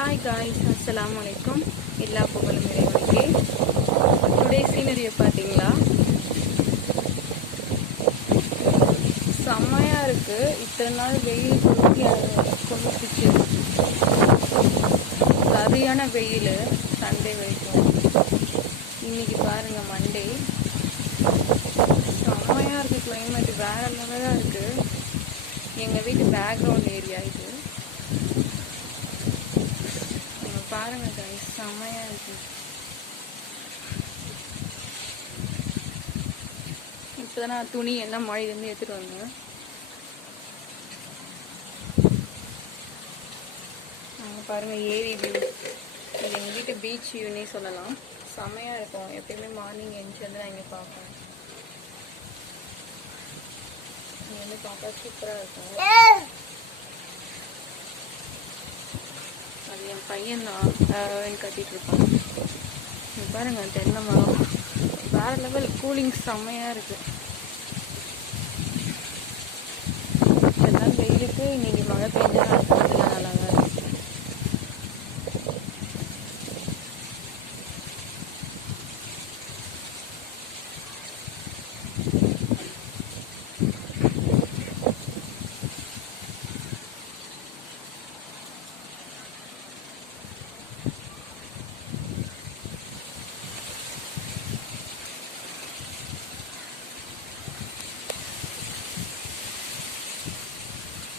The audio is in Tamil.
Hi guys, assalamu alaikum. எல்லா புகழும் இறைவனுக்கே. டுடே சீனரியை பார்த்தீங்களா? செம்மையா இருக்கு. இத்தனை நாள் வெயில் கொண்டுச்சு, சரியான வெயில் சண்டே வரைக்கும். இன்னைக்கு பாருங்க மண்டே, செம்மையா இருக்கு. கிளைமேட் வேற லெவலா இருக்கு. எங்க வீட்டு பேக்ரவுண்ட் ஏரியா இது. பாருங்க கைஸ், செம்மையா இருக்கு. இப்போதான் நான் துணி எல்லாம் மழையிலேருந்து எடுத்துட்டு வந்தேன். பாருங்க ஏரி வியூ. இது எங்கள் வீட்டு பீச் வியூன்னே சொல்லலாம். செம்மையா இருக்கும். எப்பயுமே மார்னிங் எழுந்துச்சு வந்து நான் இங்கே பார்ப்பேன். இங்கே வந்து பார்க்க சூப்பராக இருக்கும். அது என் பையன் தான் கட்டிட்டு இருப்பான். பாருங்க தென்னை மரம் வேற லெவல். கூலிங் செம்மையா இருக்கு. இதெல்லாம் வெயிலுக்கு இன்னைக்கு மழை பெஞ்சா